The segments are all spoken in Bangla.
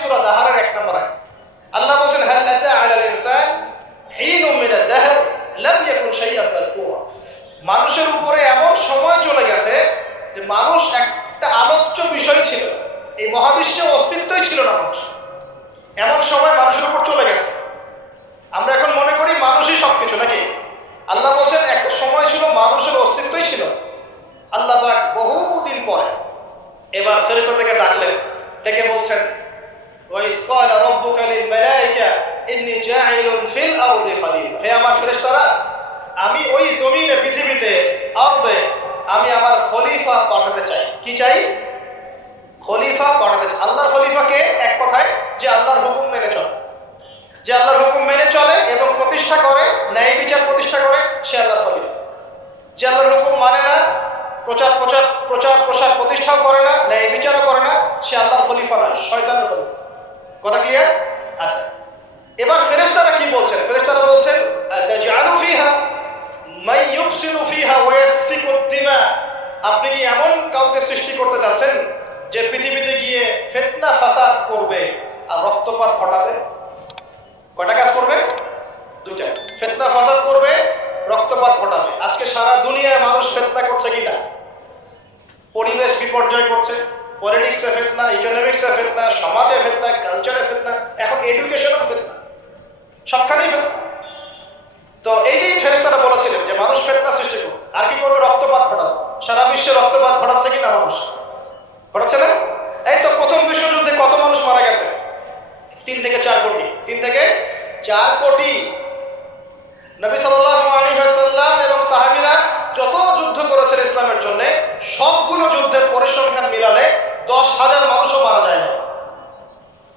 সূরা দাহরের 1 নম্বর আয়াত। আল্লাহ বলেন হাল আতা আলাল ইনসান হিনুম মিনাদ দাহর লাম ইয়াকুন শাইআন মাযকুরা। মানুষের উপরে এমন সময় চলে গেছে যে মানুষ একটা আলোচ্য বিষয় ছিল, এই মহাবিশ্বে অস্তিত্বই ছিল না মানুষ। এমন সময় মানুষের উপর চলে গেছে। আমরা এখন মনে করি মানুষই সবকিছু, নাকি? আল্লাহ বলছেন একটা সময় ছিল মানুষের অস্তিত্বই ছিল। আল্লাহ পাক বহুদিন পরে এবার ফেরেশতাদেরকে ডাকলেন, ডেকে বলছেন ওয়াইজ ক্বালা রাব্বুকা লিল মালায়েকা ইন্নী জাইলুন ফিল আরদি খলিফা। হে আমার ফেরেশতারা, আমি ওই জমিনে, পৃথিবীতে, আরদে আমি আমার খলিফা পাঠাতে চাই। কি চাই? খলিফা পাঠাতে চাই। আল্লাহর খলিফাকে এক কথায় যে আল্লাহর হুকুম মেনে চলে, যে আল্লাহর হুকুম মেনে চলে এবং প্রতিষ্ঠা করে, ন্যায় বিচার প্রতিষ্ঠা করে, সে আল্লাহর খলিফা। যে আল্লাহর হুকুম মানে না, প্রচার প্রসার প্রতিষ্ঠাও করে না, ন্যায় বিচারও করে না, সে আল্লাহর খলিফা নয়, শয়তানের খলিফা। কথা ক্লিয়ার? আচ্ছা, এবার ফেরেশতারা কি বলছেন? ফেরেশতারা বলছেন তাজআলু ফিহা মাই ইউফসিদু ফিহা ওয়া ইয়াসফিকুদ দিমা। আপনি কি এমন কাউকে সৃষ্টি করতে যাচ্ছেন যে পৃথিবীতে গিয়ে ফিতনা ফাসাদ করবে আর রক্তপাত ঘটাবে? কয়টা কাজ করবে? দুইটা। ফিতনা ফাসাদ করবে, রক্তপাত ঘটাবে। আজকে সারা দুনিয়ায় মানুষ ফিতনা করছে কিনা? পরিবেশ বিপর্যয় করছে, পলিটিক্সে ফিতনা, ইকোনমিক্সে ফিতনা, সমাজে ফিতনা, কালচারে ফিতনা, এখন এডুকেশনও ফিতনা, সবখানেই ফিতনা। তো এইটাই ফেরেশতারা বলেছিলেন যে মানুষ ফিতনা সৃষ্টি করবে। আর কি করবে? রক্তপাত ঘটাবে। সারা বিশ্বে রক্তপাত ঘটাচ্ছে কিনা মানুষ? ঘটাচ্ছে না? এই তো প্রথম বিশ্বযুদ্ধে কত মানুষ মারা গেছে? 3 থেকে 4 কোটি। 3 থেকে 4 কোটি। নবী সাল্লাল্লাহু আলাইহি ওয়াসাল্লাম এবং সাহাবীরা যত যুদ্ধ করেছেন ইসলামের জন্য, সবগুলো যুদ্ধের পরিসংখ্যান মিলালে 10,000 মানুষও মারা যায় না।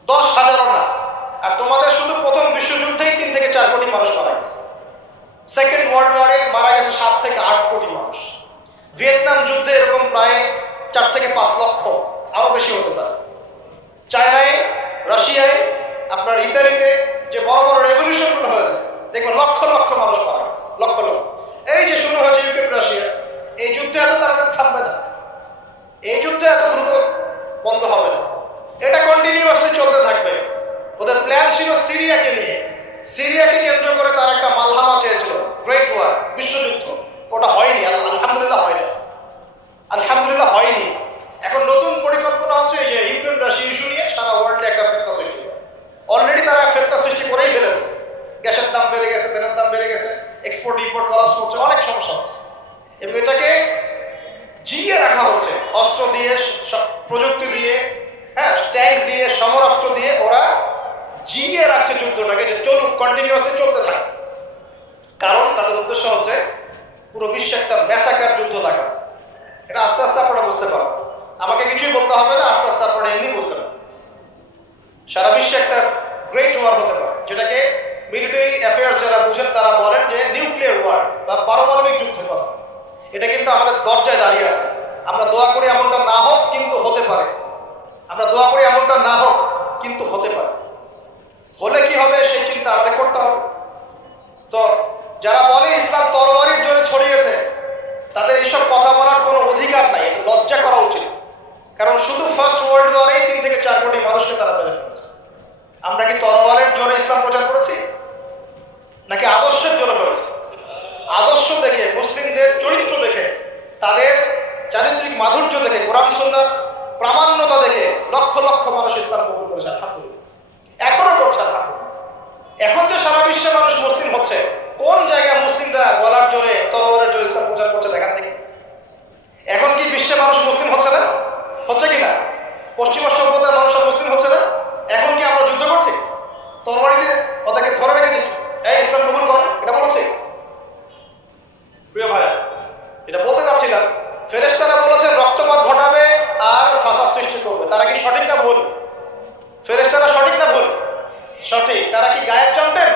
10,000ও না। আর তোমাদের শুধু প্রথম বিশ্বযুদ্ধেই 3 থেকে 4 কোটি মানুষ মারা গেছে। সেকেন্ড ওয়ার্ল্ড ওয়ারে মারা গেছে 7 থেকে 8 কোটি মানুষ। ভিয়েতনাম যুদ্ধে এরকম প্রায় 4 থেকে 5 লক্ষ, আরো বেশি হতে পারে। চায়নায়, রাশিয়ায়, আপনার ইতালিতে যে বড় বড় রেভলিউশনগুলো হয়েছে, দেখবেন লক্ষ লক্ষ মানুষ মারা গেছে, লক্ষ লক্ষ। এই যে শুরু হয়েছে ইউক্রেন রাশিয়া, এই যুদ্ধ এত তাড়াতাড়ি থামবে না, এই যুদ্ধ এত দ্রুত বন্ধ হবে না, এটা কন্টিনিউয়াসলি চলতে থাকবে। ওদের প্ল্যান ছিল সিরিয়াকে নিয়ে, সিরিয়াকে কেন্দ্র করে তার একটা মালহামা চেয়েছিল, গ্রেট ওয়ার, বিশ্বযুদ্ধ। ওটা হয়নি, আলহামদুলিল্লাহ হয়নি, আলহামদুলিল্লাহ হয়নি। এখন নতুন পরিকল্পনা হচ্ছে যে ইউক্রেন রাশিয়া ইস্যু নিয়ে সারা ওয়ার্ল্ডে একটা ফিতনা সৃষ্টি করে। অলরেডি তারা ফিতনা সৃষ্টি করেই ফেলেছে। গ্যাসের দাম বেড়ে গেছে, তেলের দাম বেড়ে গেছে, এক্সপোর্ট ইম্পোর্ট কলাপস করছে, অনেক সমস্যা হচ্ছে। এবং এটাকে জিইয়ে রাখা হচ্ছে অস্ত্র দিয়ে, প্রযুক্তি দিয়ে, হ্যাঁ, ট্যাঙ্ক দিয়ে, সমরাস্ত্র দিয়ে ওরা জিইয়ে রাখছে যুদ্ধটাকে, যে চলুক, কন্টিনিউয়াসলি চলতে থাকে। কারণ তাদের উদ্দেশ্য হচ্ছে পুরো বিশ্বে একটা ম্যাসাকার যুদ্ধ লাগা। এটা আস্তে আস্তে আপনারা বুঝতে পারেন, আমাকে কিছুই বলতে হবে না, আস্তে আস্তে আপনারা এমনি বুঝতে পারেন। সারা বিশ্বে একটা গ্রেট ওয়ার হতে পারে, যেটাকে মিলিটারি অ্যাফেয়ার্স যারা বুঝেন তারা বলেন যে নিউক্লিয়ার ওয়ার বা পারমাণবিক যুদ্ধের কথা। এটা কিন্তু আমাদের দরজায় দাঁড়িয়ে আছে। আমরা দোয়া করি এমনটা না হোক, কিন্তু হতে পারে। আমরা দোয়া করি এমনটা না হোক, কিন্তু হতে পারে। হলে কি হবে সেই চিন্তা আমাদের করতে হবে। তো যারা বলে ইসলাম তরবারির জোরে ছড়িয়েছে, তাদের এইসব কথা বলার কোনো অধিকার নাই, এটা লজ্জা করা উচিত। কারণ শুধু ফার্স্ট ওয়ার্ল্ড ওয়ারেই 3 থেকে 4 কোটি মানুষকে তারা মেরে ফেলেছে। আমরা কি তরবারের জোরে ইসলাম প্রচার করেছি, নাকি আদর্শের জোরে করেছি? আদর্শ দেখে, মুসলিমদের চরিত্র দেখে, তাদের চারিত্রিক মাধুর্য দেখে, কোরআন সুন্নাহর প্রামাণ্যতা দেখে লক্ষ লক্ষ মানুষ ইসলাম কবুল করেছে, আলহামদুলিল্লাহ। এখনো করছে, আলহামদুলিল্লাহ। এখন যে সারা বিশ্বে মানুষ মুসলিম হচ্ছে, কোন জায়গায় মুসলিমরা গলার জোরে, তরবারের জোরে ইসলাম প্রচার করছে দেখান থেকে। এখন কি বিশ্বে মানুষ মুসলিম হচ্ছে না? হচ্ছে কিনা? পশ্চিমা সভ্যতার মানুষরা মুসলিম হচ্ছে না? এখন কি আমরা যুদ্ধ করছি? তরবারিতে ওদেরকে ধরে রেখেছি, এই ইসলাম কবুল কর, এটা বলেছে? প্রিয় ভাই, এটা বলতে চাচ্ছিলাম, ফেরেশতারা বলেছেন রক্তপাত ঘটাবে আর ফাসাদ সৃষ্টি করবে। তারা কি সঠিক না ভুল? ফেরেশতারা সঠিক না ভুল? সঠিক। তারা কি গায়েব জানতেন?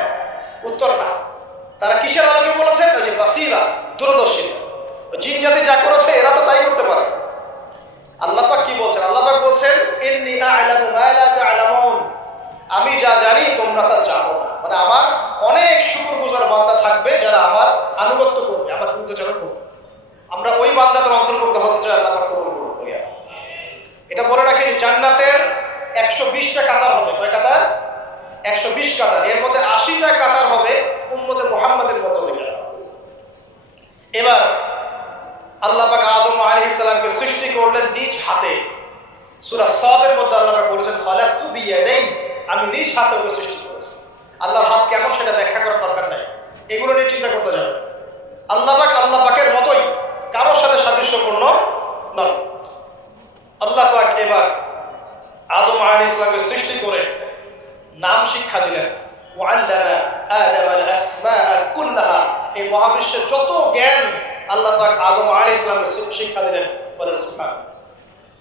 উত্তর না। তারা কিসের আলোকে বলেছেন? ওই যে বাসীরা, দূরদর্শী। জিন জাতি যা করেছে এরা তো তাই করতে পারে। আল্লাহ পাক কি বলছেন? আল্লাহ পাক বলছেন ইন্নী আ'লামু মা লা তা'লামুন, আমি যা জানি তোমরা তা জানো না। মানে আমার অনেক শুকরগুজার বান্দা থাকবে যারা আমার আনুগত্য করবে, আমার পূজাচরণ করবে। আমরা ওই বান্দাদের অন্তর্ভুক্ত হতে চাই, আল্লাহ পাক কবুল করুন। এটা বলে রাখি, জান্নাতের 120টা কাতার কাতার, এর মধ্যে 80টা কাতার হবে উম্মতে মুহাম্মাদের মতো লেখা। এবার আল্লাহ পাক আদম আলাইহিস সালামকে সৃষ্টি করলেন নিজ হাতে। সূরা সাদের মধ্যে আল্লাহ পাক বলেছেন খালাকতু বিয়াদাই, আমি নিজ হাতে ওকে সৃষ্টি করেছি। আল্লাহর হাত কেমন সেটা ব্যাখ্যা করার দরকার নাই, এগুলো নিয়ে চিন্তা করতে যাবে। আল্লাহ পাকের মতোই, কারোর সাথে সাদৃশ্যপূর্ণ নন। আল্লাহ পাক এবার আদম আলাইহিস সালামকে সৃষ্টি করে নাম শিক্ষা দিলেন। ওয়াল্লামা আদম আল আসমাআ কুল্লাহা, এই মহাবিশ্বের যত জ্ঞান আল্লাহ পাক আদম আলাইহিস সালামকে শিক্ষা দিলেন। বলেন সুবহানাল্লাহ।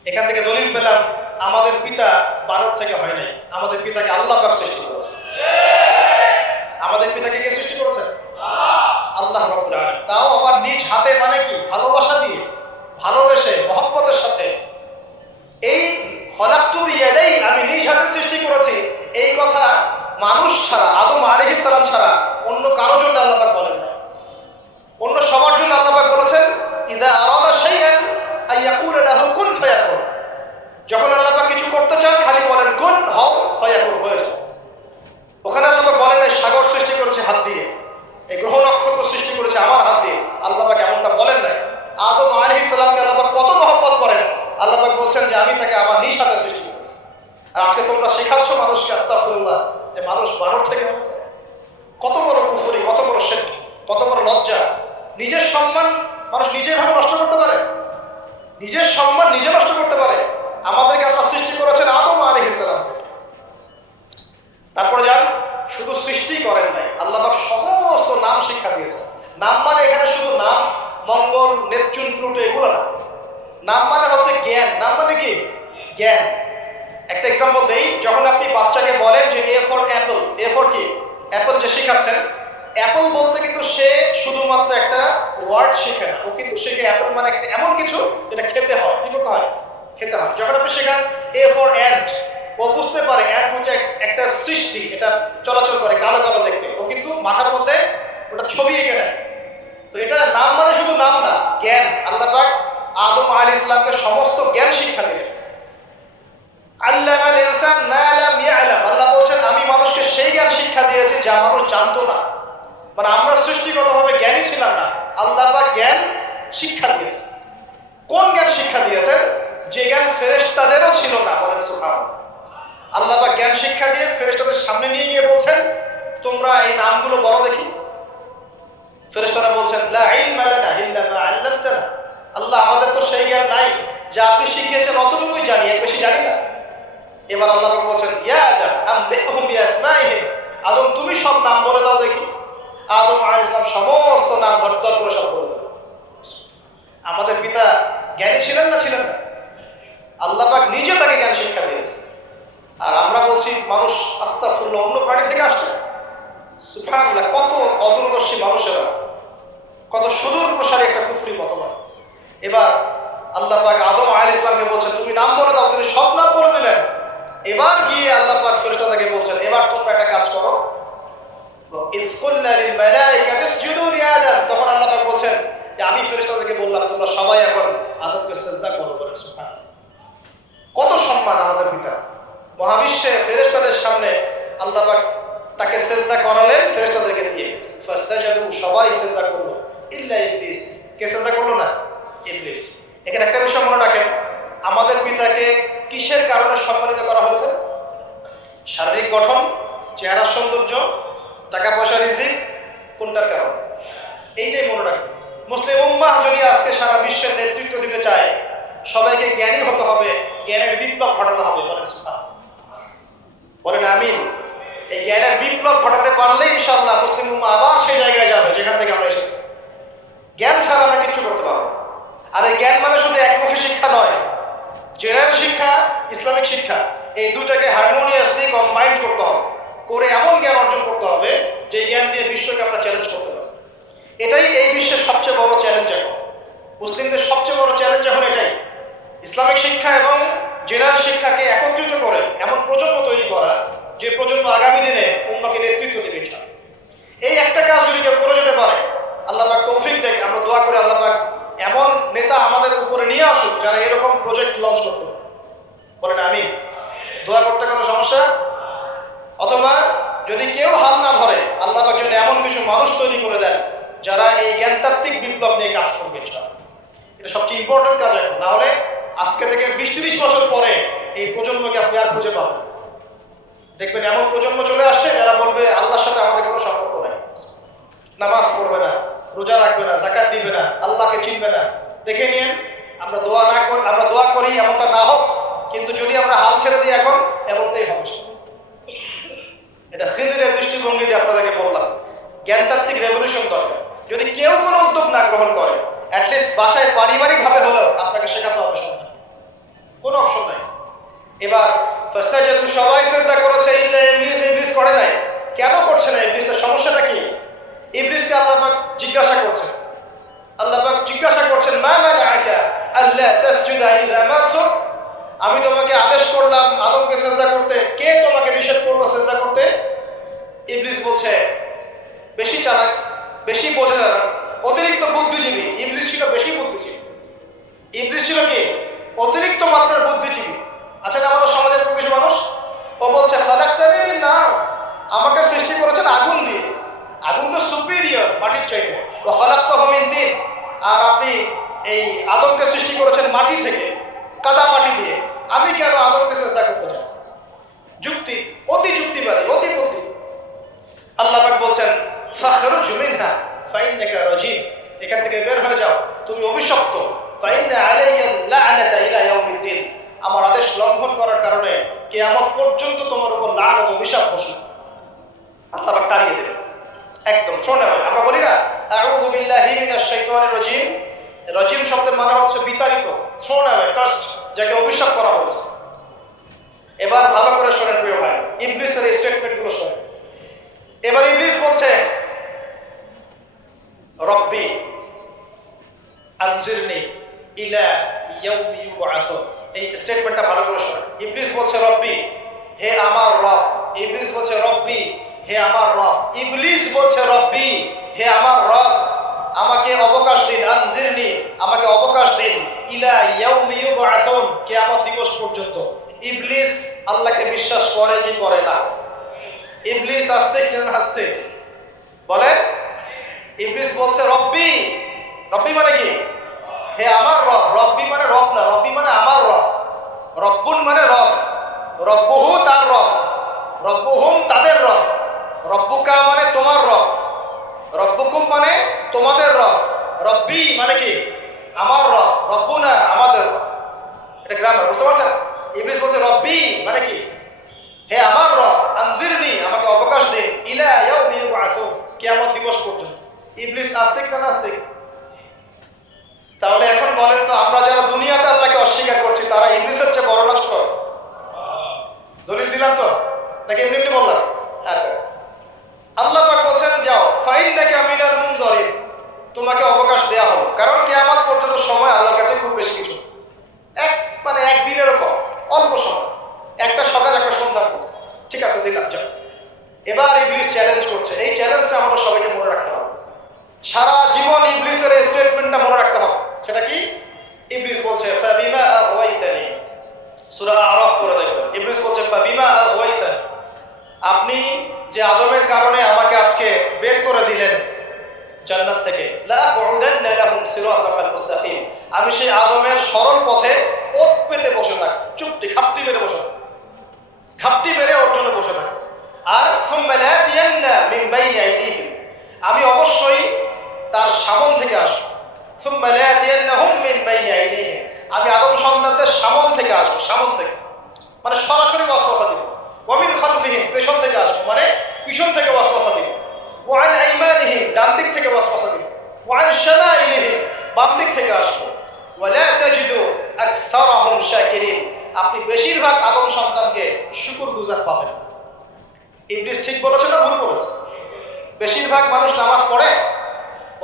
এখান থেকে দলিল পেলাম আমাদের পিতা বানর থেকে হয় নাই, আমাদের পিতাকে আল্লাহ পাক সৃষ্টি করেছেন। আমাদের পিতাকে কে সৃষ্টি করেছেন? আল্লাহ রাব্বুল আলামিন। তাও আবার নিজ হাতে, মানে কি? ভালোবাসা দিয়ে, ভালোবেসে, মহব্বতের সাথে। এই খলাকতু বিয়াদাই, আমি নিজ হাতে সৃষ্টি করেছি, এই কথা মানুষ ছাড়া, আদম আলাইহিস সালাম ছাড়া অন্য কারোর জন্য আল্লাহ পাক বলেন না। অন্য সবার জন্য আল্লাহ পাক বলেছেন ইযা আরাদা শাইআন আইয়াকুলা লাহু কুন ফায়াকুন। যখন আল্লাহ পাক কিছু করতে চান খালি বলেন কুন, হও, ফায়াকুন, হয়ে যায়। ওখানে আল্লাহ পাক বলেন নাই সাগর সৃষ্টি করেছে হাত দিয়ে, এই গ্রহ নক্ষত্র সৃষ্টি করেছে আমার হাত দিয়ে। আল্লাহ পাক এমনটা বলেন নাই। আদম আলাইহিস সালামকে আল্লাহ পাক কত মহব্বত করেন, আল্লাহ পাক বলছেন যে আমি তাকে আমার নিজ হাতে সৃষ্টি করেছি। আর আজকে তোমরা শেখাচ্ছ মানুষকে আস্তাগফিরুল্লাহ যে মানুষ বানর থেকে হচ্ছে। কত বড় কুফরি, কত বড় শিরক, কত বড় লজ্জা। নিজের সম্মান মানুষ নিজে ভাবে নষ্ট করতে পারে, নিজের সম্মান নিজে নষ্ট করতে পারে। আমাদেরকে আল্লাহ সৃষ্টি করেছেন আদম আলাইহিস সালাম। তারপরে যান, শুধু সৃষ্টি করেন নাই, আল্লাহ পাক সমস্ত নাম শিক্ষা দিয়েছেন। নাম মানে এখানে শুধু নাম, মঙ্গল, নেপচুন, প্লুটো এগুলো না। নাম মানে হচ্ছে জ্ঞান। নাম মানে কি? জ্ঞান। একটা এক্সাম্পল দেই, যখন আপনি বাচ্চাকে বলেন যে A for Apple, A for কি? অ্যাপল যে শেখাচ্ছেন, অ্যাপল বলতে কিন্তু সে শুধুমাত্র একটা ওয়ার্ড শেখে না, ও কিন্তু শেখে অ্যাপল মানে একটা এমন কিছু যেটা খেতে হয়। কি করতে হয়? খেতে হয়। যখন আপনি শেখান এ ফর অ্যান্ট, ও বুঝতে পারে অ্যান্ট হচ্ছে একটা সৃষ্টি, এটা চলাচল করে, কালো কালো দেখতে, ও কিন্তু মাথার মধ্যে ওটা ছবি এঁকে নেয়। তো এটা নাম মানে শুধু নাম না, জ্ঞান। আল্লাহ পাক আদম আলাইহিস সালামকে সমস্ত জ্ঞান শিক্ষা দিলেন। আল্লামাল ইনসান মা লাম ইয়ালাম, আল্লাহ বলেন আমি মানুষকে সেই জ্ঞান শিক্ষা দিয়েছি যা মানুষ জানতো না। মানে আমরা সৃষ্টিগতভাবে জ্ঞানী ছিলাম না, আল্লাহ পাক জ্ঞান শিক্ষা দিয়েছেন। কোন জ্ঞান শিক্ষা দিয়েছেন? যে জ্ঞান ফেরেশতাদেরও ছিল না। বলেন সুবহানাল্লাহ। আল্লাহ পাক জ্ঞান শিক্ষা দিয়ে ফেরেশতাদের সামনে নিয়ে গিয়ে বলছেন তোমরা এই নামগুলো বলো দেখি। ফেরেশতারা বলছেন লা ইলমা লানা ইল্লা মা আল্লামতানা, আল্লাহ আমাদের তো সেই জ্ঞান নাই, যা আপনি শিখিয়েছেন অতটুকুই জানি, এর বেশি জানি না। এবার আল্লাহ পাক বলছেন ইয়া আদম আনবিহুম বিআসমাইহিম, আদম তুমি সব নাম বলে দাও দেখি। আদম আলাইহিস সালাম সমস্ত নাম দরদর করে সব বলে দিলেন। আমাদের পিতা জ্ঞানী ছিলেন না? ছিলেন না। আল্লাহ পাক নিজে তাকে জ্ঞান শিক্ষা দিয়েছে। আর আমরা বলছি মানুষ আস্তাগফিরুল্লাহ অন্য প্রাণী থেকে আসছে। সুবহানাল্লাহ, কত অদূরদর্শী মানুষেরা, কত সুদূর প্রসারী একটা কুফরি মতবাদ। এবার আল্লাহ পাক আদম আলাইহিস সালামকে বলছেন তুমি নাম বলে দাও, তিনি সব নাম বলে দিলেন। এবার গিয়ে আল্লাহ পাক ফেরেশতাদেরকে বলছেন এবার তোমরা একটা কাজ করো, ইয কুল্লা লিল মালাইকাতি ইসজুদু লি আদম। তখন আল্লাহ পাক বলছেন যে আমি ফেরেশতাদেরকে বললাম তোমরা সবাই এখন আদমকে সিজদা করো। বলে সুবহানাল্লাহ, কত সম্মান আমাদের পিতা। মহাবিশ্বে ফেরেশতাদের সামনে আল্লাহ পাক তাকে সিজদা করালেন ফেরেশতাদেরকে দিয়ে। ফাসাজাদু, সবাই সিজদা করলো, ইল্লা ইবলিস। কে সিজদা করলো না? ইবলিস। এখানে একটা বিষয় মনে রাখেন, আমাদের পিতাকে কিসের কারণে সম্মানিত করা হয়েছে? শারীরিক গঠন, চেহারা সৌন্দর্য, টাকা পয়সা, রিজিক, কোনটার কারণে? এইটাই মনে রাখেন। মুসলিম উম্মাহ যদি আজকে সারা বিশ্বের নেতৃত্ব দিতে চায়, সবাইকে জ্ঞানী হতে হবে, জ্ঞানের বিপ্লব ঘটাতে হবে। বলেন সুবহানাল্লাহ, বলেন আমিন। এই জ্ঞানের বিপ্লব ঘটাতে পারলে ইনশাআল্লাহ মুসলিম উম্মাহ আবার সেই জায়গায় যাবে যেখান থেকে আমরা এসেছি। জ্ঞান ছাড়া আমরা কিচ্ছু করতে পারবো না। আর এই জ্ঞান মানে শুধু একমুখী শিক্ষা নয়, জেনারেল শিক্ষা, ইসলামিক শিক্ষা, এই দুটাকে হারমোনিয়াসলি কম্বাইন্ড করতে হবে, করে এমন জ্ঞান অর্জন করতে হবে যে জ্ঞান দিয়ে বিশ্বকে আমরা চ্যালেঞ্জ করতে পারবো। এটাই এই বিশ্বের সবচেয়ে বড় চ্যালেঞ্জ এখন। মুসলিমদের সবচেয়ে বড় চ্যালেঞ্জ এখন এটাই, ইসলামিক শিক্ষা এবং জেনারেল শিক্ষাকে একত্রিত করে এমন প্রজন্ম তৈরি করা যে প্রজন্ম আগামী দিনে উম্মাহকে নেতৃত্ব দেবে ইনশাআল্লাহ। এই একটা কাজ যদি কেউ করে যেতে পারে, আল্লাহ পাক তৌফিক দেখ। আমরা দোয়া করি আল্লাহ পাক এমন নেতা আমাদের উপরে নিয়ে আসুক যারা এরকম প্রজেক্ট লঞ্চ করতে পারে। বলেন আমিন। দোয়া করতে কোনো সমস্যা? অথবা যদি কেউ হাল না ধরে, আল্লাহ পাক যেন এমন কিছু মানুষ তৈরি করে দেন যারা এই জ্ঞানতাত্ত্বিক বিপ্লব নিয়ে কাজ করবে। এটা সবচেয়ে ইম্পর্টেন্ট কাজ এখন, না হলে আজকে থেকে 20-30 বছর পরে এই প্রজন্মকে আপনি আর খুঁজে পাবেন। দেখবেন এমন প্রজন্ম চলে আসছে যারা বলবে আল্লাহর সাথে আমাদের কোনো সম্পর্ক নাই, নামাজ পড়বে না, রোজা রাখবে না, যাকাত দিবে না, আল্লাহকে চিনবে না। দেখে নিন, আমরা দোয়া করি এমনটা না হোক, কিন্তু যদি আমরা হাল ছেড়ে দিই এখন, এমনটাই হবে। এটা খিদিরের দৃষ্টিভঙ্গি দিয়ে আপনাদেরকে বললাম। জ্ঞানতাত্ত্বিক রেভলিউশন দরকার। যদি কেউ কোনো উদ্যোগ না গ্রহণ করে, অ্যাটলিস্ট বাসায় পারিবারিকভাবে হলেও আপনাকে শেখাতে হবে সন্তান, কোনো অপশন নাই। এবার ফাসাজাদু, সবাই সিজদা করেছে, ইল্লা ইবলিস। ইবলিস করে নাই। কেন করছে না? ইবলিসের সমস্যাটা কি? ইবলিসকে আল্লাহ পাক জিজ্ঞাসা করছেন। আল্লাহ পাক জিজ্ঞাসা করছেন, মা মানাআকা আল্লা তাসজুদা ইযা আমারতুক। আমি তোমাকে আদেশ করলাম আদমকে সিজদা করতে, কে তোমাকে নিষেধ করলো সিজদা করতে? ইবলিস বলছে, বেশি চালাক, বেশি বোঝে না, অতিরিক্ত বুদ্ধিজীবী। ইবলিস ছিল বেশি বুদ্ধিজীবী। ইবলিস ছিল কি? অতিরিক্ত মাত্রার বুদ্ধিজীবী। আচ্ছা, আমাদের সমাজের কিছু মানুষ, ও বলছে খালাকতানি মিন নার, আমাকে সৃষ্টি করেছেন আগুন দিয়ে। আগুন তো সুপিরিয়র মাটির চাইতে। ওয়া খালাকতাহু মিন তিন, আর আপনি এই আদমকে সৃষ্টি করেছেন মাটি থেকে, কাদা মাটি দিয়ে। আমি কেন আদমকে সিজদা করতে চাই? যুক্তি, অতি যুক্তিবাদী, অতি বুদ্ধি। আল্লাহ পাক বলছেন, ফাখরুজ মিনহা ফাইন্নাকা রাজিম, এখান থেকে বের হয়ে যাও, তুমি অভিশপ্ত। ফাইন্না আলাইয়া লা'নাতা ইলা ইয়াউমিদ্দিন, আমার আদেশ লঙ্ঘন করার কারণে কিয়ামত পর্যন্ত তোমার উপর লানত, অভিশাপ বসবে। আল্লাহ পাক তাড়িয়ে দেবেন, একদম থ্রোন অ্যাওয়ে। আমরা বলি না আউযু বিল্লাহি মিনাশ শাইতানির রাজিম। রাজিম শব্দের মানে হচ্ছে বিতাড়িত, থ্রোন অ্যাওয়ে, কাস্ট, যাকে অভিশাপ করা হয়েছে। এবার ভালো করে শোনেন প্রিয় ভাই, ইবলিসের এই স্টেটমেন্টগুলো শোনেন। এবার ইবলিস বলছে, রব্বি আনজিরনি ইলা ইয়াউমি ইউবআসুন। এই স্টেটমেন্টটা ভালো করে শোনেন। ইবলিস বলছে, রব্বি, হে আমার রব। ইবলিস বলছে, রব্বি, হে আমার রব। ইবলিস বলছে, রব্বি, হে আমার রব, আমাকে অবকাশ দিন। আনজিরনি, আমাকে অবকাশ দিন। ইলা ইয়াউমি ইউবআসুন, কিয়ামত দিবস পর্যন্ত। ইবলিস আল্লাহকে বিশ্বাস করে কি করে না? ইবলিস আস্তে হাসতে বলেন, ইবলিস বলছে রব্বি। রব্বি মানে কি? হে আমার রব। রব্বি মানে রব না, রব্বি মানে আমার রব। রব্বুন মানে রব, রব্বুহু তার রব, রব্বুহুম তাদের রব, রব্বুকা মানে তোমার রব, রব্বুকুম মানে তোমাদের রব, রব্বি মানে কি? আমার রব, রব্বুনা আমাদের রব। এটা গ্রামার, বুঝতে পারছেন? ইবলিস বলছে রব্বি মানে কি? হে আমার রব, আনজিরনি, আমাকে অবকাশ দিন, ইলা ইয়াউমি ইউবআসুন, কিয়ামত দিবস পর্যন্ত। ইবলিস নাস্তিক না নাস্তিক? তাহলে এখন বলেন তো, আমরা যারা দুনিয়াতে আল্লাহকে অস্বীকার করছি তারা ইবলিসের চেয়ে বড় নষ্ট? দলিল দিলাম তো, নাকি এমনি এমনি বললাম? আচ্ছা, আল্লাহ পাক বলছেন, যাও, ফাইন্নাকা মিনাল মুনজারিন, তোমাকে অবকাশ দেয়া হলো। কারণ কিয়ামত পর্যন্ত সময় আল্লাহর কাছে খুব বেশি কিছু, মানে একদিনেরও কম, অল্প সময়, একটা সকাল একটা সন্ধ্যার মতো। ঠিক আছে, দিলাম, যাও। এবার ইবলিস চ্যালেঞ্জ করছে। এই চ্যালেঞ্জটা আমাদের সবাইকে মনে রাখতে হবে, সারা জীবন ইবলিসের এই স্টেটমেন্টটা মনে রাখতে হবে। সেটা কি? ইবলিস বলছে, ফাবিমা আগওয়াইতানি, সূরা আরাফ পড়ে দেখবেন। ইবলিস বলছে, ফাবিমা আগওয়াইতানি, আপনি যে আদমের কারণে আমাকে আজকে বের করে দিলেন জান্নাত থেকে, লা আকুদান্না লাহুম সিরাতাল মুস্তাকিম, আমি সেই আদমের সরল পথে ওত পেতে বসে থাকি, চুপটি খাপটি মেরে বসে থাকি, খাপটি মেরে ওর জন্য বসে থাকি। আর সুম্মা লাতিয়ান্না মিন বাইনি আইদিহিম, আমি অবশ্যই তার সামন থেকে আসবো। সুম্মা লাতিয়ান্নাহুম মিন বাইনি আইদিহিম, আমি আদম সন্তানদের সামন থেকে আসবো, সামন থেকে মানে সরাসরি ওয়াসওয়াসা দিব। ওয়া মিন খালফিহিম, পেছন থেকে আসবো মানে পিছন থেকে ওয়াসওয়াসা দিব। ওয়া আন আইমানিহিম, ডান দিক থেকে ওয়াসওয়াসা দিব। ওয়া আন শামাইলিহিম, বাম দিক থেকে আসবো। ওয়া লা তাজিদু আকসারাহুম শাকিরিন, আপনি বেশিরভাগ আদম সন্তানকে শুকরগুজার পাবেন। ইবলিস ঠিক বলেছে না ভুল বলেছে? বেশিরভাগ মানুষ নামাজ পড়ে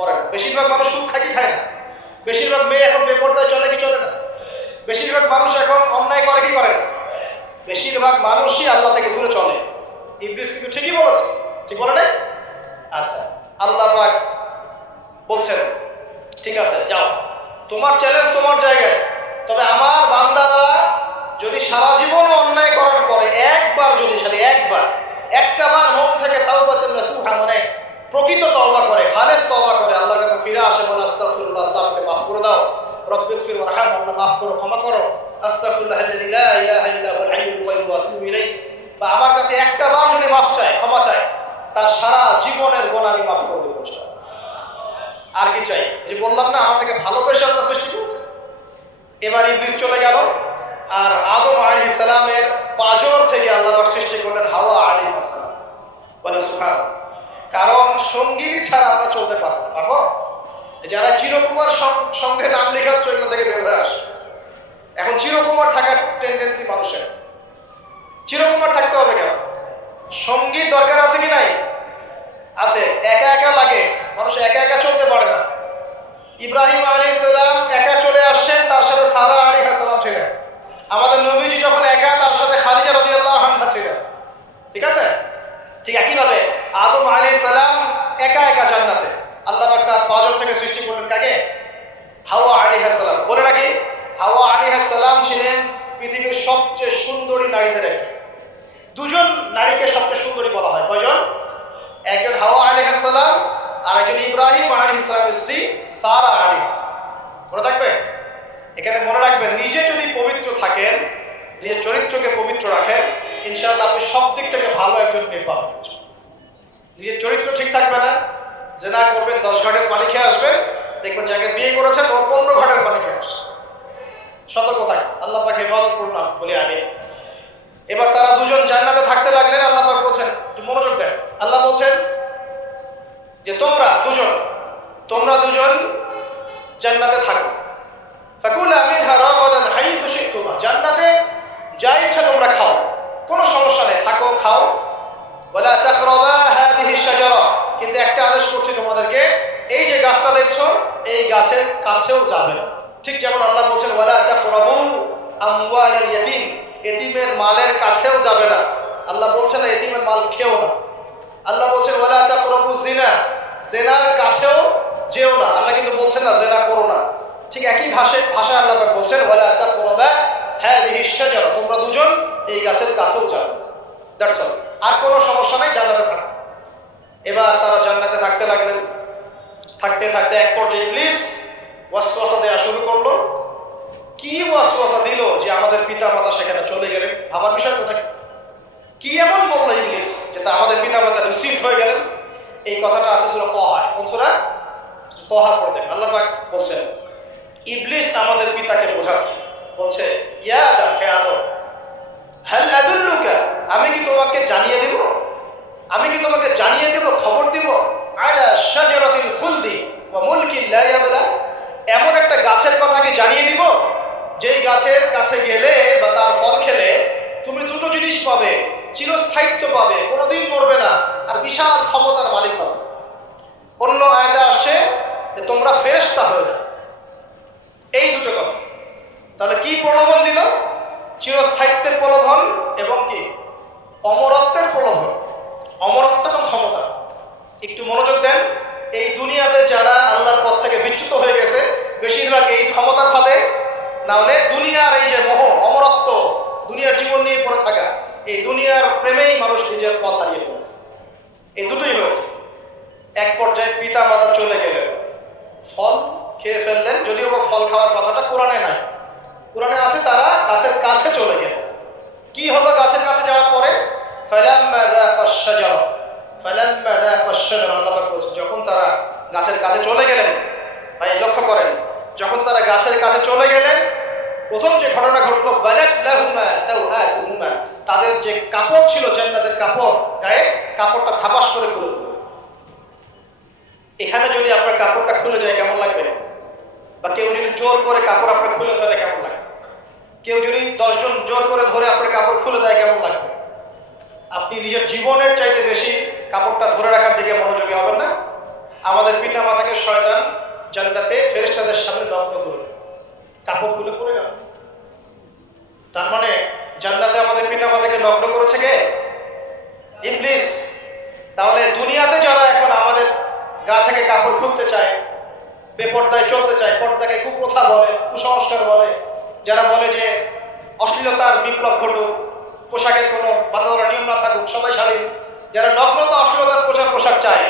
না, বেশিরভাগ মানুষ সুদ খায় কি খায় না, বেশিরভাগ মেয়ে এখন বেপরদায় চলে কি চলে না, বেশিরভাগ মানুষ এখন অন্যায় করে কি করে না, বেশিরভাগ মানুষই আল্লাহ থেকে দূরে চলে। ইবলিস কিন্তু ঠিকই বলেছে, ঠিক বলে নাই? আচ্ছা, আল্লাহ পাক বলছেন, ঠিক আছে, যাও, তোমার চ্যালেঞ্জ তোমার জায়গায়, তবে আমার বান্দারা যদি সারা জীবন অন্যায় করার পরে একবার, যদি খালি একবার, একটা বার মন থেকে রব্বিগফির ওয়ারহাম, আল্লাহ মাফ করো, ক্ষমা করো, আস্তাগফিরুল্লাহাল্লাযী লা ইলাহা ইল্লা হুয়াল হাইয়ুল কাইয়্যুম ওয়া আতুবু ইলাইহি, বা আমার কাছে একটা বার যদি মাফ চায়, ক্ষমা চায়, তার সারা জীবনের গুনাহ আমি মাফ করে দেব। আর কি চাই? যে বললাম না, আমার থেকে ভালোবেসে আল্লাহ সৃষ্টি করেছে। এবার ইবলিস চলে গেল, আর আদম আলাইহিস সালামের পাঁজর থেকে আল্লাহ পাক সৃষ্টি করলেন হাওয়া আলাইহিস সালাম। বলে সুবহানাল্লাহ। কারণ সঙ্গিনী ছাড়া আমরা চলতে পারবো? যারা চিরকুমার সঙ্গে নাম লেখার জন্য থেকে বের হয়ে আসে। এখন চিরকুমার থাকার টেন্ডেন্সি মানুষের, চিরকুমার থাকতে হবে কেন? সঙ্গীর দরকার আছে কি নাই? আছে। একা একা লাগে, মানুষ একা একা চলতে পারে না। ইব্রাহিম আলাইহিস সালাম একা চলে আসছেন, তার সাথে সারা আলাইহিস সালাম ছিলেন। আমাদের নবীজি যখন একা, তার সাথে খাদিজা রাদিয়াল্লাহু আনহা ছিলেন। ঠিক আছে? ঠিক একইভাবে আদম আলাইহিস সালাম একা একা জান্নাতে, আল্লাহ পাক তার পাঁজর থেকে সৃষ্টি করলেন কাকে? হাওয়া আলাইহিস সালাম। বলে রাখি, হাওয়া আলাইহিস সালাম ছিলেন পৃথিবীর সবচেয়ে সুন্দরী নারীদের একজন। দুজন নারীকে সবচেয়ে সুন্দরী বলা হয়। কয়জন? একজন হাওয়া আলাইহিস সালাম, আর একজন ইব্রাহিম আলাইহিস সালামের স্ত্রী সারা আলাইহিস সালাম। মনে থাকবে? এখানে মনে রাখবেন, নিজে যদি পবিত্র থাকেন, নিজের চরিত্রকে পবিত্র রাখেন, ইনশাআল্লাহ আপনি সব দিক থেকে ভালো একজন মেয়ে পাবেন। নিজের চরিত্র ঠিক থাকবে না, জেনা করবেন, 10 ঘাটের পানি খেয়ে আসবেন, দেখবেন যাকে বিয়ে করেছেন ও 15 ঘাটের পানি খেয়ে আসে। সতর্ক থাকেন, আল্লাহ পাক হেফাজত করুন বলে আমি। এবার তারা দুজন জান্নাতে থাকতে লাগলেন। আল্লাহ পাক বলছেন, একটু মনোযোগ দেন, আল্লাহ বলছেন যে তোমরা দুজন জান্নাতে থাকো। ফাকুলা মিনহা রাগাদান হাইসু শি'তুমা, জান্নাতে যা ইচ্ছা তোমরা খাও, কোনো সমস্যা নেই, থাকো, খাও। ওয়ালা তাকরাবা হাদিহি শাজারা, কিন্তু একটা আদেশ করছি তোমাদেরকে, এই যে গাছটা দেখছো, এই গাছের কাছেও যাবে না। ঠিক যেমন আল্লাহ বলছেন ওয়ালা তাকরাবু আমওয়ালাল ইয়াতীম, এতিমের মালের কাছেও যাবে না। আল্লাহ বলছেন না এতিমের মাল খেও না। আল্লাহ বলছেন ওয়ালা তাকরাবু জিনা, জিনার কাছেও যেও না। আল্লাহ কিন্তু বলছেন না জিনা করো না। ঠিক একই ভাষায় আল্লাহ পাক বলছেন ওয়ালা তাকরাবা হাদিহি শাজারা, তোমরা দুজন এই গাছের কাছেও যাবে। That's all. আর কোনো সমস্যা নাই, জান্নাতে থাকো। এবার তারা জান্নাতে থাকতে লাগলেন। থাকতে থাকতে এক পর্যায়ে ইবলিস ওয়াসওয়াসা দেওয়া শুরু করলো। কি ওয়াসওয়াসা দিল যে আমাদের পিতা মাতা সেখানে চলে গেলেন? ভাবার বিষয় তো নাকি? কি এমন বললো ইবলিস যে তা আমাদের পিতা মাতা রিসিভড হয়ে গেলেন? এই কথাটা আছে সূরা তাহায়। কোন সূরা? তাহা পড়তেন। আল্লাহ পাক বলছেন ইবলিস আমাদের পিতাকে বোঝাচ্ছে, বলছে ইয়া আদম, হে আদম, হাল আদুল্লুকা, আমি কি তোমাকে জানিয়ে দেব, খবর দিব, আলা শাজারাতিল খুলদি ওয়া মুলকিন লা ইয়াবলা, এমন একটা গাছের কথা কি জানিয়ে দিব যেই গাছের কাছে গেলে বা তার ফল খেলে তুমি দুটো জিনিস পাবে, চিরস্থায়িত্ব পাবে, কোনোদিন মরবে না, আর বিশাল ক্ষমতার মালিক হবে। অন্য আয়াতে আসছে যে তোমরা ফেরেশতা হয়ে যাবে। এই দুটো কথা। তাহলে কি প্রলোভন দিল? চিরস্থায়িত্বের প্রলোভন এবং কি অমরত্বের প্রলোভন, অমরত্ব এবং ক্ষমতা। একটু মনোযোগ দেন, এই দুনিয়াতে যারা আল্লাহর পথ থেকে বিচ্যুত হয়ে গেছে, বেশিরভাগ এই ক্ষমতার ফাঁদে, না হলে দুনিয়ার এই যে মোহ, অমরত্ব, দুনিয়ার জীবন নিয়ে পড়ে থাকা, এই দুনিয়ার প্রেমেই মানুষ নিজের পথ হারিয়ে ফেলেছে। এই দুটোই হয়েছে। এক পর্যায়ে পিতা মাতা চলে গেলেন, ফল খেয়ে ফেললেন, যদিও ফল খাওয়ার কথাটা কোরআনে নাই, কোরআনে আছে তারা গাছের কাছে চলে গেলেন। কি হলো গাছের কাছে যাওয়ার পরে? ফালাম্মা যাকাশ শাজারা, ফালাম্মা যাকাশ শাজারা, আল্লাহ পাক বলেছেন যখন তারা গাছের কাছে চলে গেলেন। ভাই লক্ষ্য করেন, যখন তারা গাছের কাছে চলে গেলেন, প্রথম যে ঘটনা ঘটলো, বাদাত লাহুমা সাওআতুহুমা, তাদের যে কাপড় ছিল জান্নাতের কাপড়, গায়ে কাপড়টা থাপাস করে খুলে দিল। এখানে যদি আপনার কাপড়টা খুলে যায় কেমন লাগবে? বা কেউ যদি জোর করে কাপড় আপনার খুলে ফেলে কেমন লাগবে? কেউ যদি 10 জন জোর করে ধরে আপনার কাপড় খুলে দেয় কেমন লাগবে? আপনি নিজের জীবনের চাইতে বেশি কাপড়টা ধরে রাখার দিকে মনোযোগী হবেন না? আমাদের পিতা মাতাকে শয়তান জান্নাতে ফেরেশতাদের সামনে নগ্ন করে কাপড় খুলে পড়ে গেল। তার মানে জান্নাতে আমাদের পিতা মাতাকে নগ্ন করেছে কে? ইবলিস। তাহলে দুনিয়াতে যারা এখন আমাদের গা থেকে কাপড় খুলতে চায়, বেপর্দায় চলতে চায়, পর্দাকে কুপ্রথা বলে, কুসংস্কার বলে, যারা বলে যে অশ্লীলতার বিপ্লব ঘটুক, পোশাকের কোনো বাধা ধরা নিয়ম না থাকুক, সবাই স্বাধীন, যারা নগ্নতা অশ্লীলতার পোশাক চায়,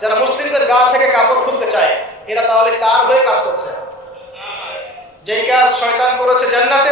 যারা মুসলিমদের গা থেকে কাপড় খুলতে চায়, এরা তাহলে কার হয়ে কাজ করছে? যেই কাজ শয়তান করেছে জান্নাত